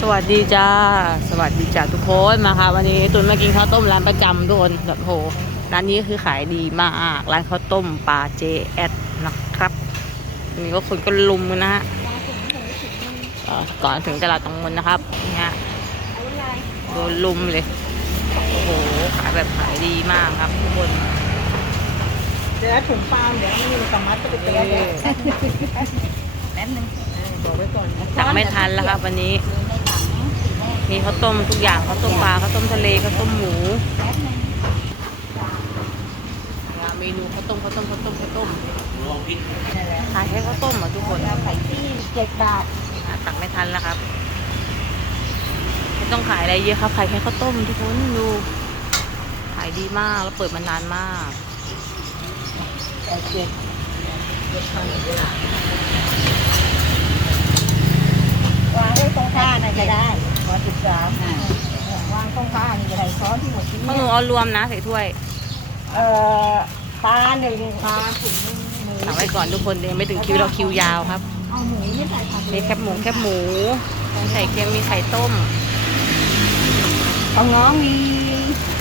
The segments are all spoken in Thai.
สวัสดีจ้า สวัสดีจ้าทุกคนมาค่ะ วันนี้ตุนมากินข้าวต้มร้านประจำทุกคนแบบโหร้านนี้คือขายดีมาก ร้านข้าวต้มปลาเจแอดนะครับวันนี้ก็คนก็ลุมกันนะฮะเอ่อก่อนถึงตลาดตรงมนนะครับนี่ฮะโดนลุมเลยโอ้โหขายแบบขายดีมากครับทุกคนเดี๋ยวถุงปลาเดี๋ยวไม่มีสามารถจะไปเจอเดี๋ยวแป๊บนึงเออบอกไว้ก่อนนะสั่งไม่ทันแล้วครับวันนี้ มีข้าวต้มทุกอย่างข้าวต้มปลาข้าวต้มทะเลข้าวต้มหมูเมนูข้าวต้มข้าวต้มข้าวต้มข้าวต้มขายแค่ข้าวต้มอะทุกคนเราไข่ที่เจ็ดบาทอะตักไม่ทันแล้วครับไม่ต้องขายอะไรเยอะครับขายแค่ข้าวต้มทุกคนดูขายดีมากแล้วเปิดมานานมากแต่เจ็ดวางไว้ตรงข้างน่ะจะได้ ขอสิบสามวางตรงข้างนี่จะได้ซ้อนที่หมดชิ้นพวกหนูเอารวมนะใส่ถ้วยเอ่อปลาหนึ่งปลาถุงหนึ่งหมูสั่งไว้ก่อนทุกคนยังไม่ถึงคิวเราคิวยาวครับเอาหมูนี่ใส่ผักมีแคบหมูแคบหมูใส่เค็มมีไข่ต้มของน้องมี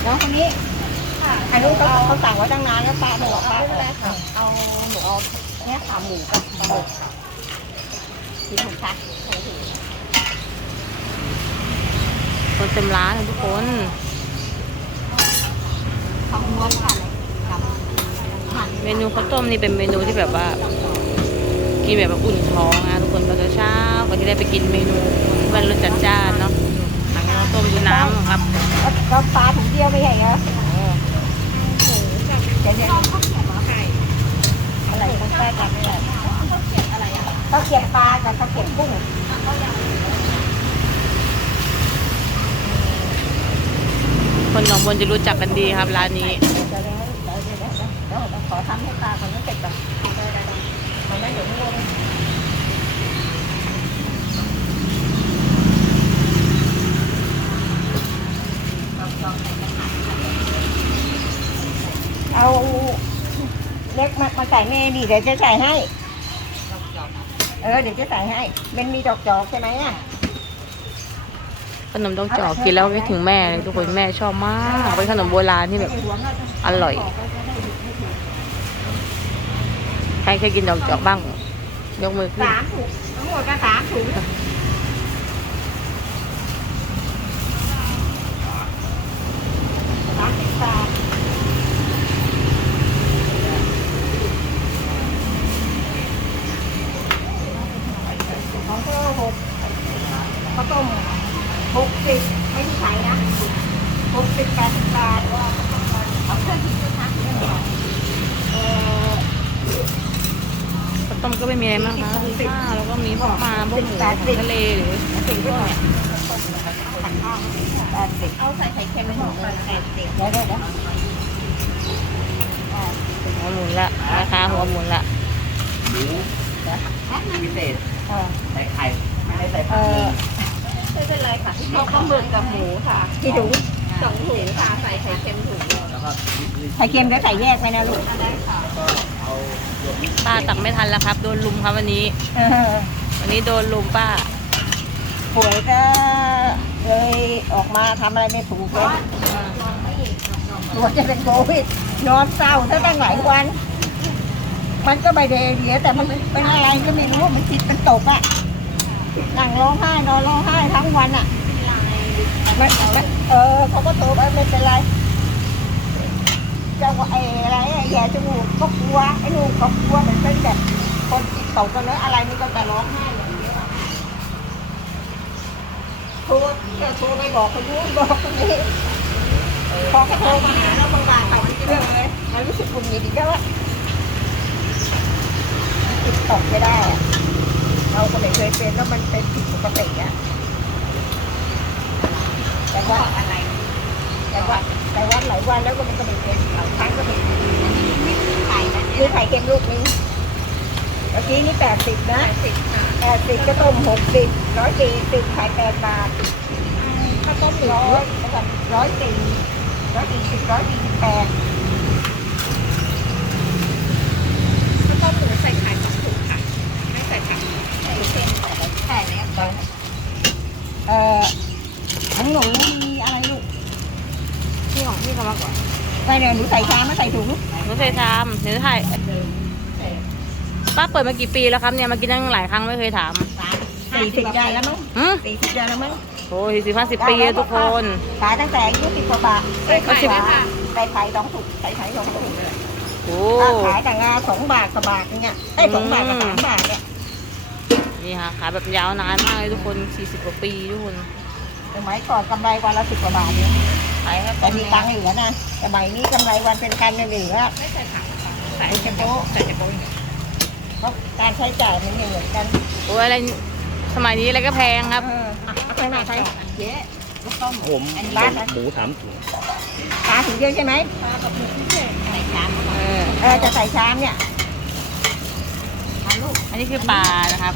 น้องคนนี้ไอ้ลูกเขาเขาสั่งไว้ตั้งนานแล้วป้าบอกว่าป้าไม่เป็นไรค่ะเอาหมูเอาเนี่ยขาหมูกับปลาหมึกที่ถูกค่ะ คนเต็มร้านเลยทุกคนทำม้วนค่ะกับหั่นเมนูข้าวต้มนี่เป็นเมนูที่แบบว่า กินแบบว่าอุ่นท้องนะทุกคนตอนเช้าก็ที่ได้ไปกินเมนูที่มันรสจัดจ้านเนาะสั่งข้าวต้มดูน้ำครับก็ปลาถุงเดียวไม่ใช่เหรอเดี๋ยวเดี๋ยวอะไรต้องแป้กันไม่ได้ข้าวเกรียบปลากับข้าวเกรียบกุ้ง คนหนองบนจะรู้จักกันดีครับร้านนี้เดี๋ยวเดี๋ยวเดี๋ยวเดี๋ยวเดี๋ยวเดี๋ยวขอทำให้ปลาก่อนต้องเสร็จก่อนมันได้เดี๋ยวไม่ลงเอาเล็กมามาใส่แม่ดิเดี๋ยวจะใส่ให้ เออเดี๋ยวจะใส่ให้ มันมีดอกจอกใช่ไหมอะ ขนมดอกจอกกินแล้วก็ถึงแม่เลยทุกคนแม่ชอบมากเป็นขนมโบราณที่แบบอร่อย ใครเคยกินดอกจอกบ้าง ยกมือขึ้นสามถุงทั้งหมดก็สามถุงสามสิบบาทของพ่อหกข้าวต้ม หกสิบไม่ที่ขายนะหกสิบแปดสิบบาทว่าเอาเครื่องคิดนะคะเออข้าวต้มก็ไม่มีอะไรมากนะคือข้าวแล้วก็มีพวกปลาพวกหมูของทะเลหรือสิ่งที่เนี่ยแปดสิบเอาใส่ไข่เค็มไปหมดเลยแปดสิบเดี๋ยวเดี๋ยวเดี๋ยวหัวหมุนละราคาหัวหมุนละหมูพิเศษเออใส่ไข่ไม่ได้ใส่เอผักอ ไม่เป็นไรค่ะเอาปลาหมึกกับหมูค่ะกี่ถุงสองถุงค่ะใส่ไข่เค็มถุงแล้วก็ไข่เค็มแล้วใส่แยกไปนะลูกก็เอาหยวกนิดป้าตักไม่ทันแล้วครับ โดนลุมครับวันนี้ เออวันนี้โดนลุมป้า ป่วยก็เลยออกมาทำอะไรไม่ถูกเลยตัวจะเป็นโควิดนอนเศร้าถ้าตั้งหลายวัน มันก็ไม่ได้เดียแต่มันเป็นอะไรก็ไม่รู้มันจิตมันตกอะ นั่งร้องไห้นอนร้องไห้ทั้งวันอะไมันมันเออเขาก็โทรไปไม่เป็นไรจะว่าไอ้อะไรไอ้แย่จมูกก็กลัวไอ้ลูกก็กลัวเหมันเป็นแบบคนจิตตกกันเลยอะไรนี่ก็จะร้องไห้อย่างเดียวโทรโทรไปบอกคนนู้นบอกคนนี้พอเขาโทรมาหาเราบางบานไปที่เรื่องเลยมันรู้สึกบุญยินดีด้วยจิตตกไม่ได้อะ เราก็ไม่เคยเป็นแล้วมันเป็นผิดปกติอะแต่ว่าอะไร แต่ว่าแต่ว่าหลายวันแล้วก็มันก็ไม่เป็นหลายครั้งก็ไม่เป็นไข่นะนี่ไข่เค็มลูกนึงเมื่อกี้นี่แปดสิบนะแปดสิบก็ต้มหกสิบร้อยสี่สิบขายแปดบาทข้าวต้มร้อยแล้วก็ร้อยสี่ร้อยสี่สิบร้อยสี่สิบแปด แล้วก็หมูใส่ไข่สองถุงค่ะ ไม่ใส่ผัก ใส่เส้นใส่อะไรใส่แล้วเอ่อ อของหนูมีอะไรลูก พี่ของพี่เขามากกว่า ไปเดี๋ยวหนูใส่ชามมาใส่ถุง หนูใส่ชามหนูถ่ายป้า เปิดมากี่ปีแล้วครับเนี่ยมากินตั้งหลายครั้งไม่เคยถามสี่สิบได้แล้วมั้งหืมสี่สิบได้แล้วมั้งโอ้ยสิบห้าสิบปีแล้วทุกคนขายตั้งแต่อายุสิบกว่าบาทเอ้ยก็สิบขายใส่ไข่สองถุงใส่ไข่สองถุงโอ้ถ้าขายแต่งาสองบาทกับบาทเนี่ยไอ้ยสองบาทกับสามบาทเนี่ยนี่ค่ะขายแบบยาวนานมากเลยทุกคนสี่สิบกว่าปีทุกคนสมัยก่อนกำไรวันละสิบกว่าบาทเนี่ยขายครับแต่มีตังค์เหลือนะสมัยนี้กำไรวันเป็นพันเนี่ยเหลือไม่ใส่ผักใส่เฉพาะใส่เฉพาะ เพราะการใช้จ่ายมันไม่เหมือนกันโอ้ยอะไรสมัยนี้อะไรก็แพงครับ เออเอาไปมาใครเจ๊ลูกต้มผมอันนี้บ้านนะหมูสามถุงปลาถุงเดียวใช่ไหมปลากับหมูพิเศษใส่ชามเออ เออจะใส่ชามเนี่ยอันนี้คือปลานะครับ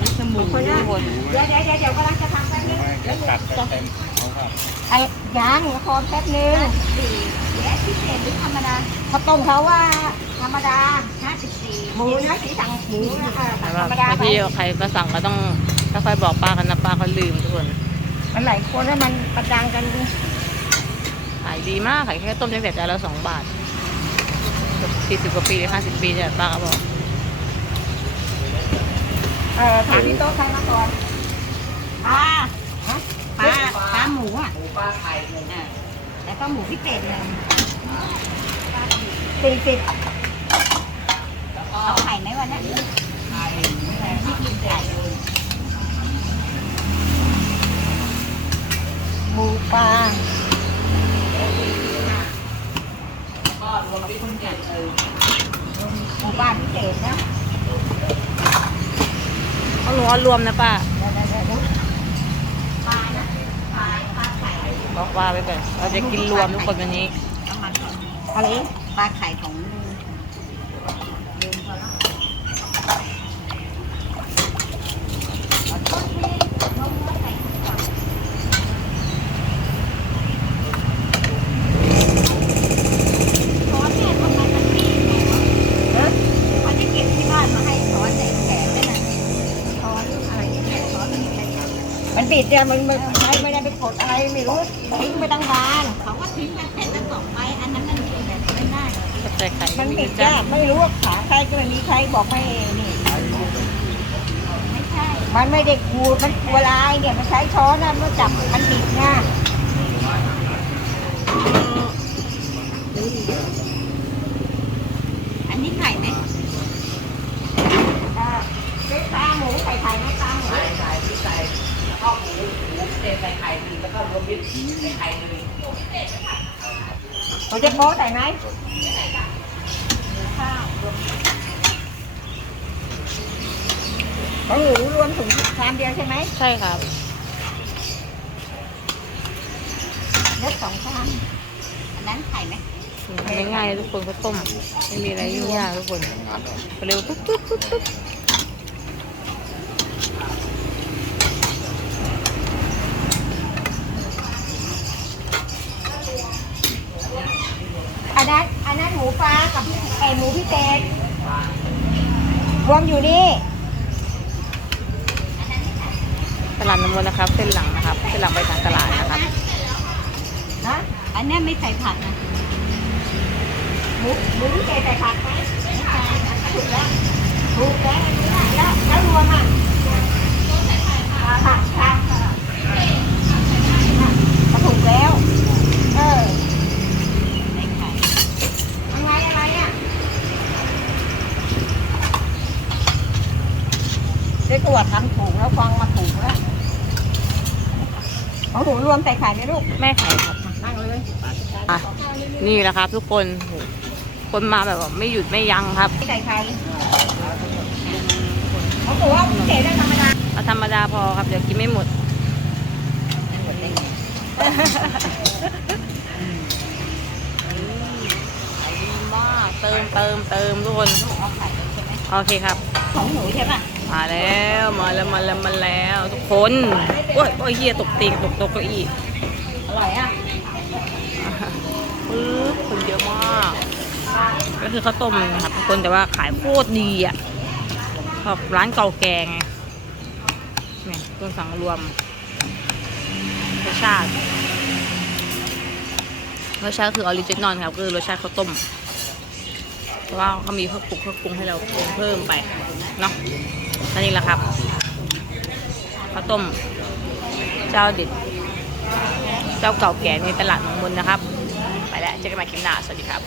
นี่คือหมูทุกคนเดี๋ยวเดี๋ยวเดี๋ยวเดี๋ยวกำลังจะทำแป๊บนึงตัดเต็มเขาครับไอ้ยางละครแป๊บนึงแยกพิเศษหรือธรรมดาข้าวต้มเขาว่าธรรมดาห้าสิบสี่ หมูนะสีสั่งหมูนะเออแต่ธรว่ารมดาบางไปทีใครมาสั่งก็ต้องค่อยๆบอกป้ากันนะป้าเขาลืมทุกคนมันหลายคนแล้วมันประจังกันขายดีมากขายแค่ต้มยังเสร็จจานละสองบาทสี่สิบกว่าปีหรือห้าสิบปีเนี่ยป้าก็บอกเออถามที่โต๊ะใครมาก่อนปลาฮะปลาปลาหมูอะหมูปลาไข่หนึ่งแล้วก็หมูพิเศษหนึ่งสี่สิบ เอาไข่ไหมวันนี้หมูปลาก็รวมที่คุณเจ็ดเลยหมูปลาพิเศษนะเอาหนูเอารวมนะป้าปลานะปลาปลาไข่บอกว่าไปก่อนเราจะกินรวมทุกคนวันนี้อะไรปลาไข่ของลุงลืมเขาแล้ว ช้อนเนี่ยทำไมมันมีไงวะ ฮะ มันจะเก็บที่บ้านมาให้ช้อนใส่แขนได้นะช้อนอะไรเนี่ยช้อนมีอะไรอย่าง มันปิดเนี่ยมันมันใช้ไม่ได้ไปกดอะไรไม่รู้ทิ้งไปตั้งบานเขาก็ทิ้งกันเสร็จแล้วสองใบอันนั้นมันเป็นแบบไม่ได้ใส่ไข่มันไม่ปิมีดจ้าจ้าไม่รู้ว่าขาใครก็ไม่มีใครบอกไม่นี่ไม่ใช่มันไม่ได้ขูดมันกลัวลายเนี่ยมันใช้ช้อนนะมันจับมันติดนะอันนี้ไข่ไหม เออซื้อปลาหมูใส่ไข่ไหมปลาหมู ไข่ไข่ที่ใส่แล้วก็หมูหมูพิเศษใส่ไข่หนึ่งแล้วก็รวมมิตรใส่ไข่หนึ่ง เราจะโป๊ใส่ไหมข้าวของหมูรวมถุงชามเดียวใช่ไหมใช่ครับเลือกสองชามอันนั้นไข่ไหมง่ายๆทุกคนก็ต้ม ไม่มีอะไรยุ่งยากทุกคนเร็วปุ๊บปุ๊บปุ๊บปุ๊บ อันนั้นอันนั้นหมูปลากับไอหมูพิเศษรวมอยู่นี่ตลาดน้ำมันนะครับ เส้นหลังนะครับ เส้นหลังไปทางตลาดนะครับนะอันเนี้ยไม่ใส่ผักนะหมูหมูพิเศษใส่ผักไหมถูกแล้วถูกแล้วอันนี้นะแล้วแล้วรวมอะผักผักก็ถูกแล้ว เออ ใส่ไข่ อะไรอะไรอะได้ตัวทำถูกแล้วฟังมาถูกแล้วของหนู รวมใส่ไข่ไหมลูกแม่ขายครับนั่งเลยอะนี่แหละครับ ทุกคนโหคนมาแบบว่าไม่หยุดไม่ยั้งครับใส่ไข่ของหนูว่าพิเศษได้ธรรมดาเอาธรรมดาพอครับเดี๋ยวกินไม่หมดขายดีมากเติมเติมเติมทุกคนเอาไข่เลยใช่ไหมโอเคครับ ของหนูใช่ป่ะ มาแล้วมาแล้วมาแล้วมาแล้วทุกคนโอ้ยโอ้ยเฮียตกเตียงตกตกเก้าอี้อร่อยอะปึ๊บคนเยอะมาก ก็คือข้าวต้มนะครับทุกคนแต่ว่าขายโคตรดีอะแบบร้านเก่าแก่ไงเนี่ยต้นสั่งรวมสชาติรสชาติก็คือออริจินอลครับคือรสชาติข้าวต้มเพราะว่าเขามีเครื่องปรุงเครื่องปรุงให้เราปรุงเพิ่มไปเนาะ นั่นเองแหละครับข้าวต้มเจ้าเด็ดเจ้าเก่าแก่ในตลาดหนองมนนะครับ ไปแล้วเจอกันใหม่คลิปหน้า สวัสดีครับ